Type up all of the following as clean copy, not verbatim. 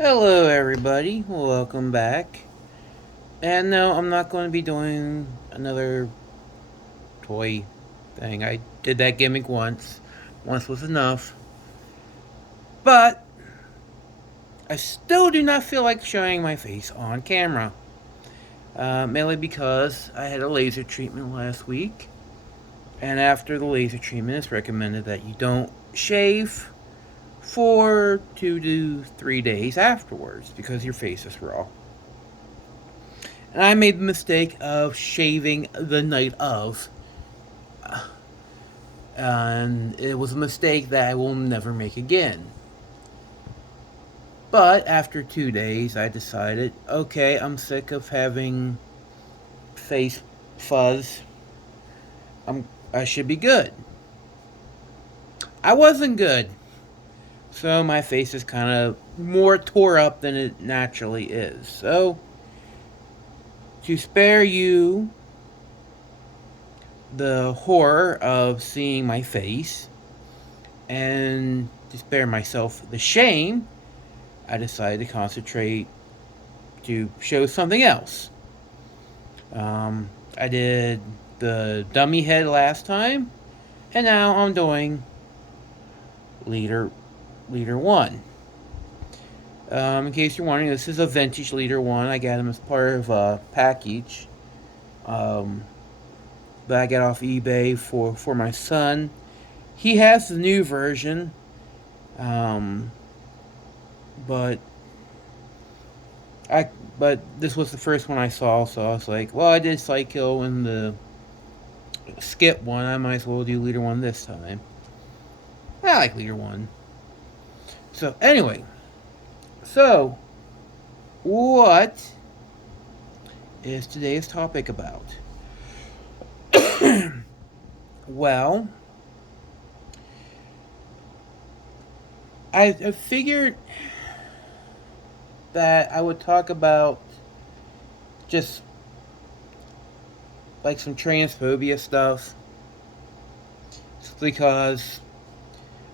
Hello, everybody. Welcome back. And no, I'm not going to be doing another toy thing. I did that gimmick once. Once was enough. But I still do not feel like showing my face on camera. Mainly because I had a laser treatment last week. And after the laser treatment, it's recommended that you don't shave for 2 to 3 days afterwards because your face is raw. And I made the mistake of shaving the night of. And it was a mistake that I will never make again. But after 2 days, I decided, okay, I'm sick of having face fuzz. I should be good. I wasn't good. So my face is kind of more tore up than it naturally is. So, to spare you the horror of seeing my face, and to spare myself the shame, I decided to concentrate to show something else. I did the dummy head last time, and now I'm doing leader leader one. In case you're wondering, this is a vintage leader one. I got them as part of a package um, that I got off eBay for my son. He has the new version, um, but I but this was the first one I saw, so I was like, well, I did Psycho in the skip one. I might as well do leader one this time. I like leader one. So anyway, so what is today's topic about? Well, I figured that I would talk about just like some transphobia stuff, just because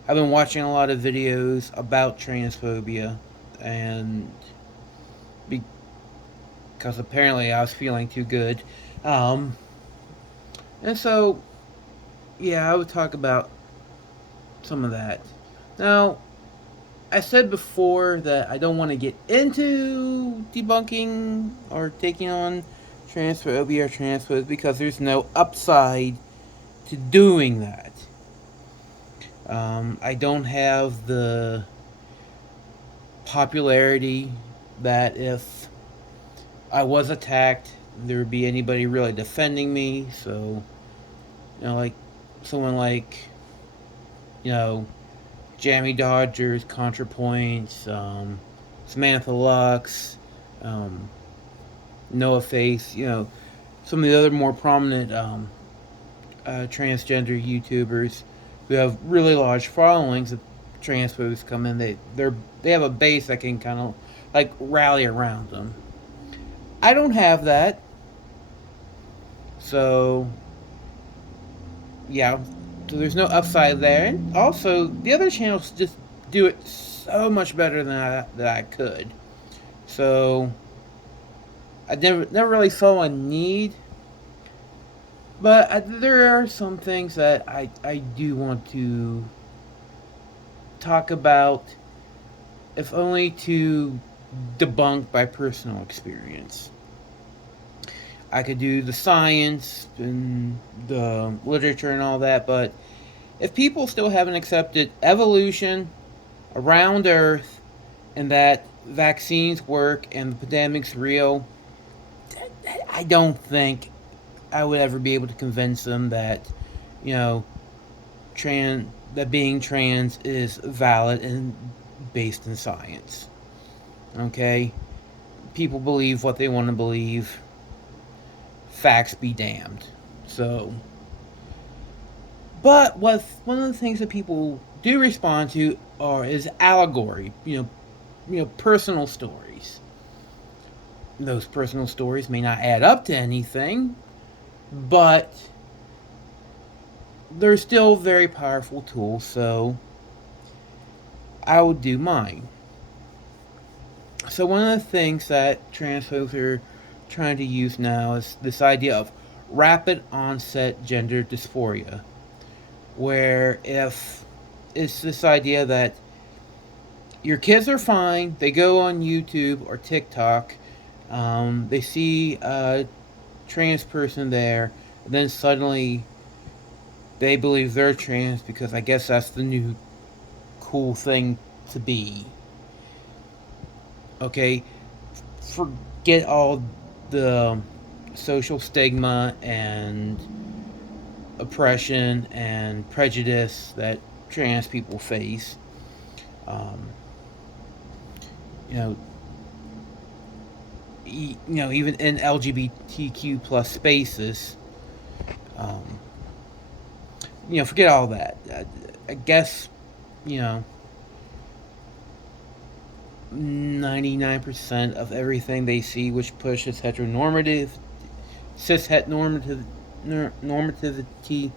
I've been watching a lot of videos about transphobia, and because apparently I was feeling too good, um, and so yeah, I would talk about some of that. Now, I said before that I don't want to get into debunking or taking on transphobia or transphobes because there's no upside to doing that. I don't have the popularity that if I was attacked, there would be anybody really defending me. So, like someone like, you know, Jammy Dodgers, ContraPoints, Samantha Lux, um, Noah Face, some of the other more prominent transgender YouTubers who have really large followings. If transphobes come in, they have a base that can kind of like rally around them. I don't have that, so yeah, so there's no upside there. And also, the other channels just do it so much better than I could. So I never really saw a need, but there are some things that I do want to talk about, if only to debunk by personal experience. I could do the science and the literature and all that, but if people still haven't accepted evolution around Earth and that vaccines work and the pandemic's real, I don't think I would ever be able to convince them that, you know, that being trans is valid and based in science. Okay? People believe what they want to believe. Facts be damned. So, but one of the things that people do respond to is allegory. Personal stories. Those personal stories may not add up to anything, but they're still very powerful tools. So I would do mine. So one of the things that trans folks are trying to use now is this idea of rapid onset gender dysphoria, where if it's this idea that your kids are fine, they go on YouTube or TikTok, they see a trans person there, and then suddenly they believe they're trans because I guess that's the new cool thing to be. Okay, forget all the social stigma and oppression and prejudice that trans people face. Um, you know, even in LGBTQ plus spaces, um, forget all that. I guess, you know, 99% of everything they see which pushes cis heteronormative normativity,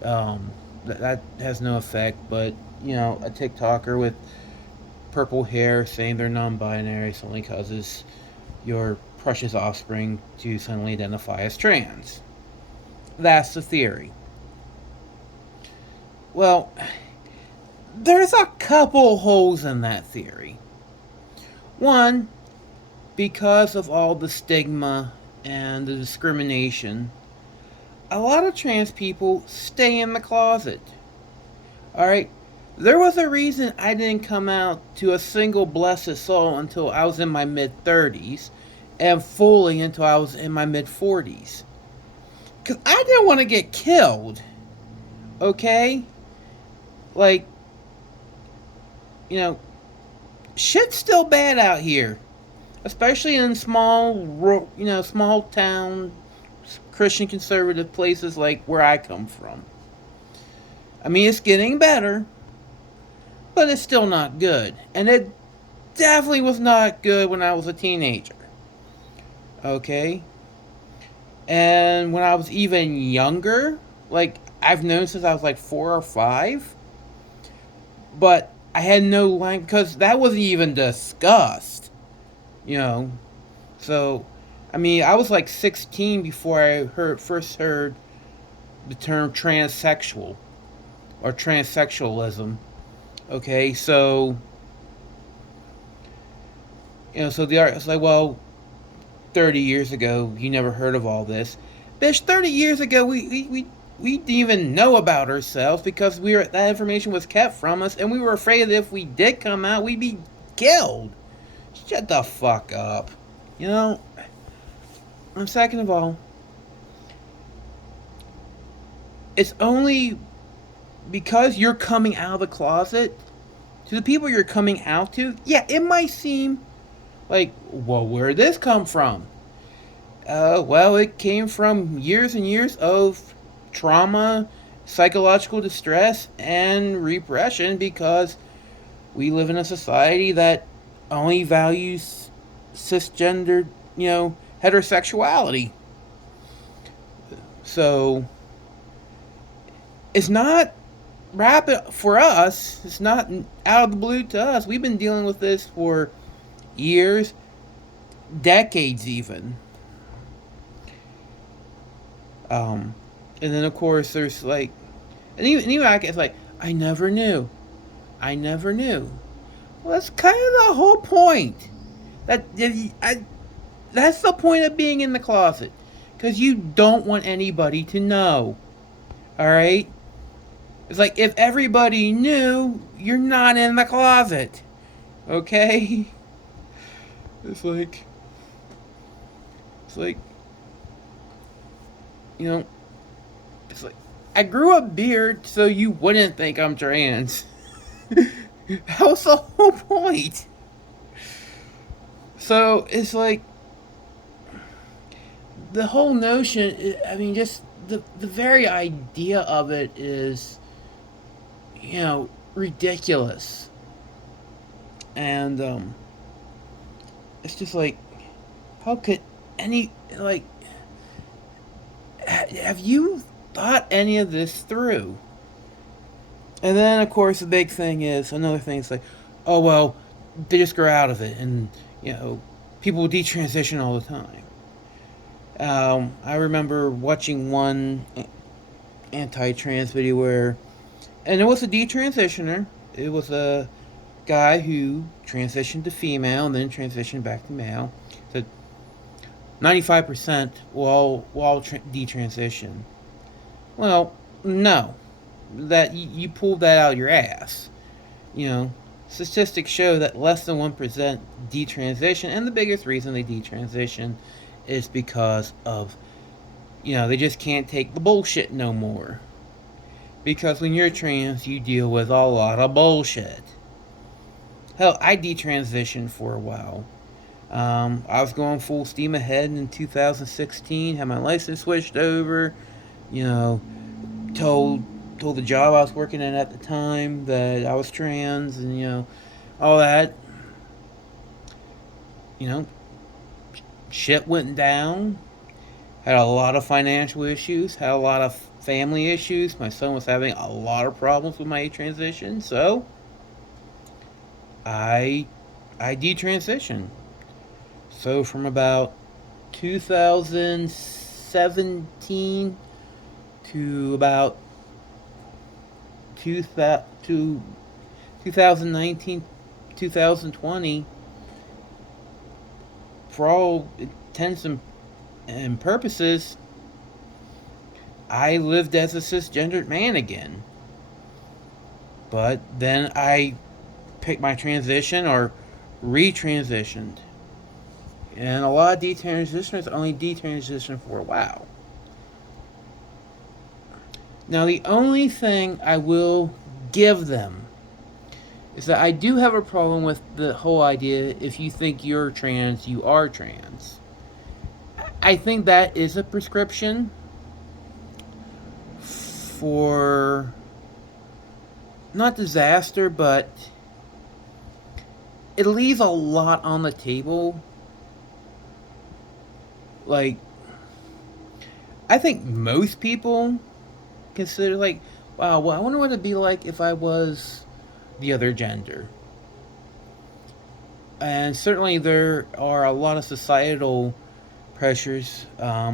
that has no effect. But, a TikToker with purple hair saying they're non-binary suddenly causes your precious offspring to suddenly identify as trans. That's the theory. Well, there's a couple holes in that theory. One, because of all the stigma and the discrimination, a lot of trans people stay in the closet. Alright? There was a reason I didn't come out to a single blessed soul until I was in my mid 30s and fully until I was in my mid 40s. Because I didn't want to get killed. Okay? Like, shit's still bad out here. Especially in small town Christian conservative places like where I come from. I mean, it's getting better, but it's still not good. And it definitely was not good when I was a teenager. Okay? And when I was even younger, like, I've known since I was like 4 or 5, but I had no language because that wasn't even discussed. So, I mean, I was like 16 before I first heard the term transsexual or transsexualism. Okay, so so the art is like, well, 30 years ago, you never heard of all this. Bitch, 30 years ago, we didn't even know about ourselves because that information was kept from us, and we were afraid that if we did come out, we'd be killed. Shut the fuck up. And second of all, it's only because you're coming out of the closet to the people you're coming out to. Yeah, it might seem like, well, where did this come from? Well, it came from years and years of trauma, psychological distress, and repression because we live in a society that only values cisgender, heterosexuality. So, it's not rapid for us. It's not out of the blue to us. We've been dealing with this for years, decades even. And then of course there's like, and even I it's like, I never knew. Well, that's kind of the whole point. That's the point of being in the closet, because you don't want anybody to know. All right. It's like if everybody knew, you're not in the closet. Okay. It's like, you know, it's like, I grew a beard so you wouldn't think I'm trans. That was the whole point. So it's like, the whole notion, I mean, just the very idea of it is, ridiculous. And it's just like, how could have you thought any of this through? And then, of course, the big thing is, another thing is like, oh, well, they just grow out of it. And, You know, people detransition all the time. I remember watching one anti-trans video where, and it was a detransitioner. It was a guy who transitioned to female and then transitioned back to male. So 95% will all detransition. Well, no, that you pulled that out of your ass. You know, statistics show that less than 1% detransition, and the biggest reason they detransition is because of, they just can't take the bullshit no more. Because when you're trans, you deal with a lot of bullshit. Hell, I detransitioned for a while. I was going full steam ahead in 2016, had my license switched over, you know, told told the job I was working in at the time that I was trans, and all that. You know, shit went down. Had a lot of financial issues. Had a lot of family issues. My son was having a lot of problems with my transition, so I I detransitioned. So from about 2017 to about 2019, 2020, for all intents and purposes, I lived as a cisgendered man again. But then I picked my transition or retransitioned. And a lot of detransitioners only detransition for a while. Now, the only thing I will give them is that I do have a problem with the whole idea if you think you're trans, you are trans. I think that is a prescription for not disaster, but it leaves a lot on the table. Like, I think most people consider, like, wow, well, I wonder what it'd be like if I was the other gender. And certainly there are a lot of societal pressures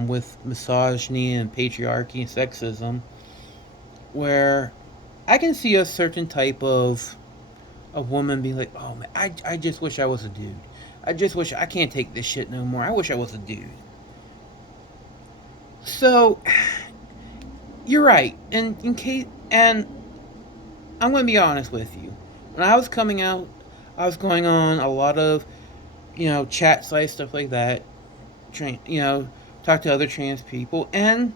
with misogyny and patriarchy and sexism where I can see a certain type of a woman being like, oh man, I just wish I was a dude. I just wish I can't take this shit no more. I wish I was a dude. So you're right. And in case, and I'm going to be honest with you. When I was coming out, I was going on a lot of, chat sites, stuff like that. Talk to other trans people, and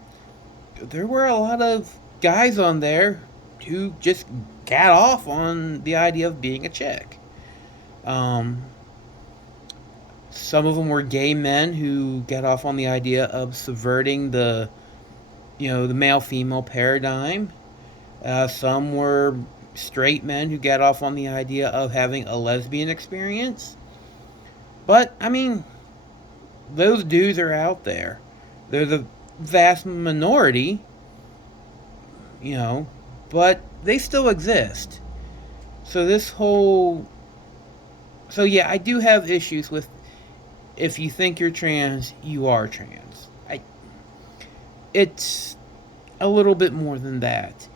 there were a lot of guys on there who just got off on the idea of being a chick. Um, some of them were gay men who got off on the idea of subverting the male female paradigm. Some were straight men who got off on the idea of having a lesbian experience. But, I mean, those dudes are out there. They're the vast minority, you know, but they still exist. So this whole. So, yeah, I do have issues with if you think you're trans, you are trans. It's a little bit more than that.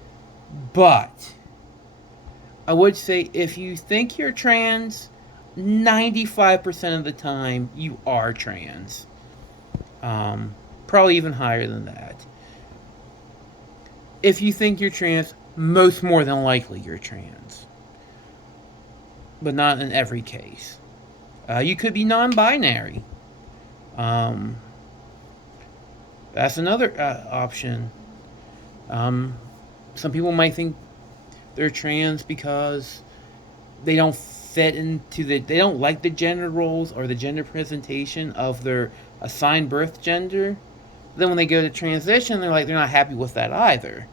But I would say if you think you're trans, 95% of the time you are trans. Probably even higher than that. If you think you're trans, most more than likely you're trans. But not in every case. You could be non binary. Um, that's another option. Um, some people might think they're trans because they don't fit into they don't like the gender roles or the gender presentation of their assigned birth gender. Then when they go to transition, they're not happy with that either.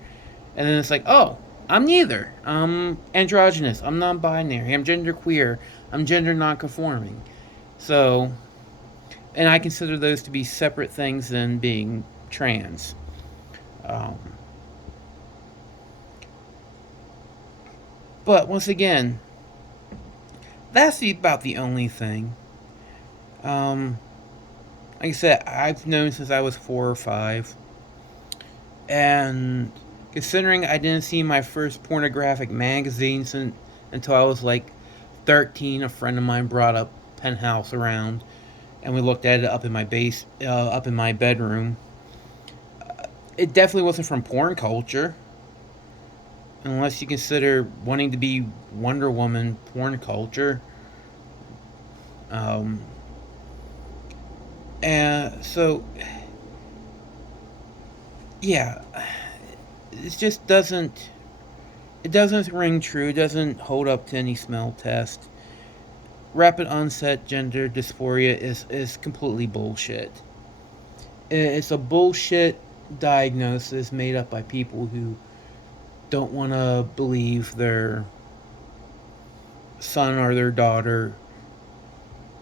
And then it's like, oh, I'm neither. I'm androgynous. I'm non-binary. I'm genderqueer. I'm gender non-conforming. So, and I consider those to be separate things than being trans. Um, but once again, that's about the only thing. Um, like I said, I've known since I was 4 or 5, and considering I didn't see my first pornographic magazine until I was like 13, a friend of mine brought up Penthouse around, and we looked at it up in my bedroom. It definitely wasn't from porn culture, unless you consider wanting to be Wonder Woman porn culture. Um, and so, yeah, it just doesn't. It doesn't ring true. It doesn't hold up to any smell test. Rapid onset gender dysphoria is completely bullshit. It's a bullshit diagnosis made up by people who don't want to believe their son or their daughter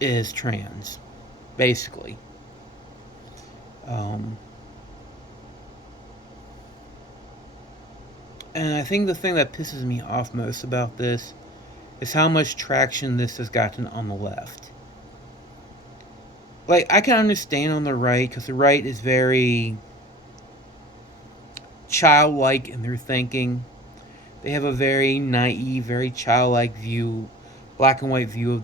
is trans, basically. Um, and I think the thing that pisses me off most about this is how much traction this has gotten on the left. Like, I can understand on the right, because the right is very childlike in their thinking. They have a very naive, very childlike view, black and white view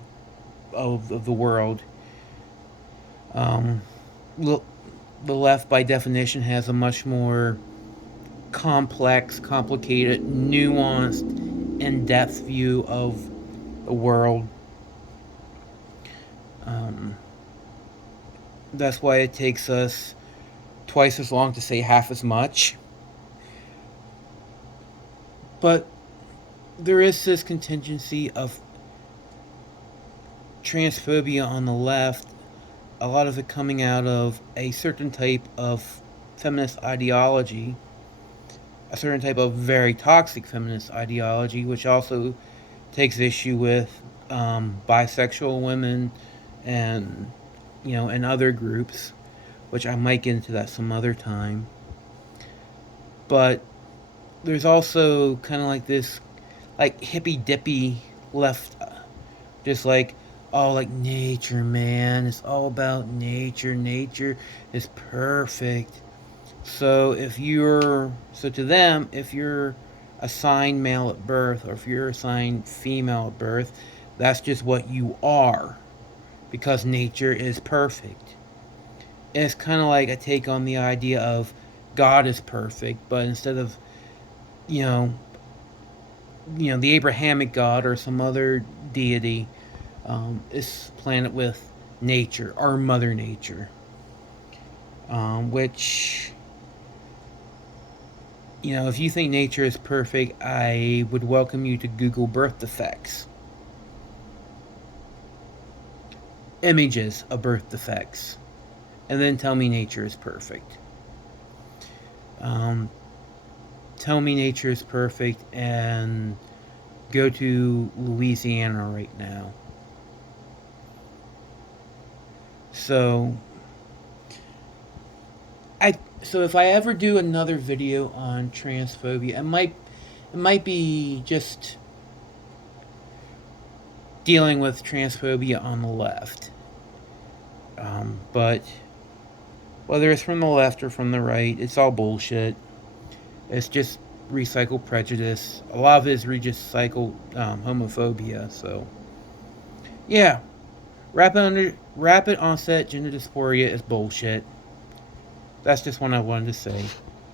of the world. Um, the left, by definition, has a much more complex, complicated, nuanced, in-depth view of the world. Um, that's why it takes us twice as long to say half as much. But there is this contingency of transphobia on the left, a lot of it coming out of a certain type of feminist ideology, a certain type of very toxic feminist ideology, which also takes issue with bisexual women and and other groups, which I might get into that some other time. But there's also kind of like this, like hippy dippy left, just like, oh, like nature, man, it's all about nature. Nature is perfect. So to them, if you're assigned male at birth, or if you're assigned female at birth, that's just what you are, because nature is perfect. And it's kind of like a take on the idea of God is perfect, but instead of you know the Abrahamic God or some other deity, is planted with nature, or Mother Nature, which, if you think nature is perfect, I would welcome you to Google birth defects. Images of birth defects. And then tell me nature is perfect. Um, Tell me nature is perfect and go to Louisiana right now. So, so if I ever do another video on transphobia, it might be just dealing with transphobia on the left. But whether it's from the left or from the right, it's all bullshit. It's just recycled prejudice. A lot of it is recycled homophobia. So, yeah, rapid onset gender dysphoria is bullshit. That's just what I wanted to say.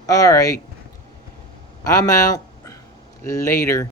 All right, I'm out. Later.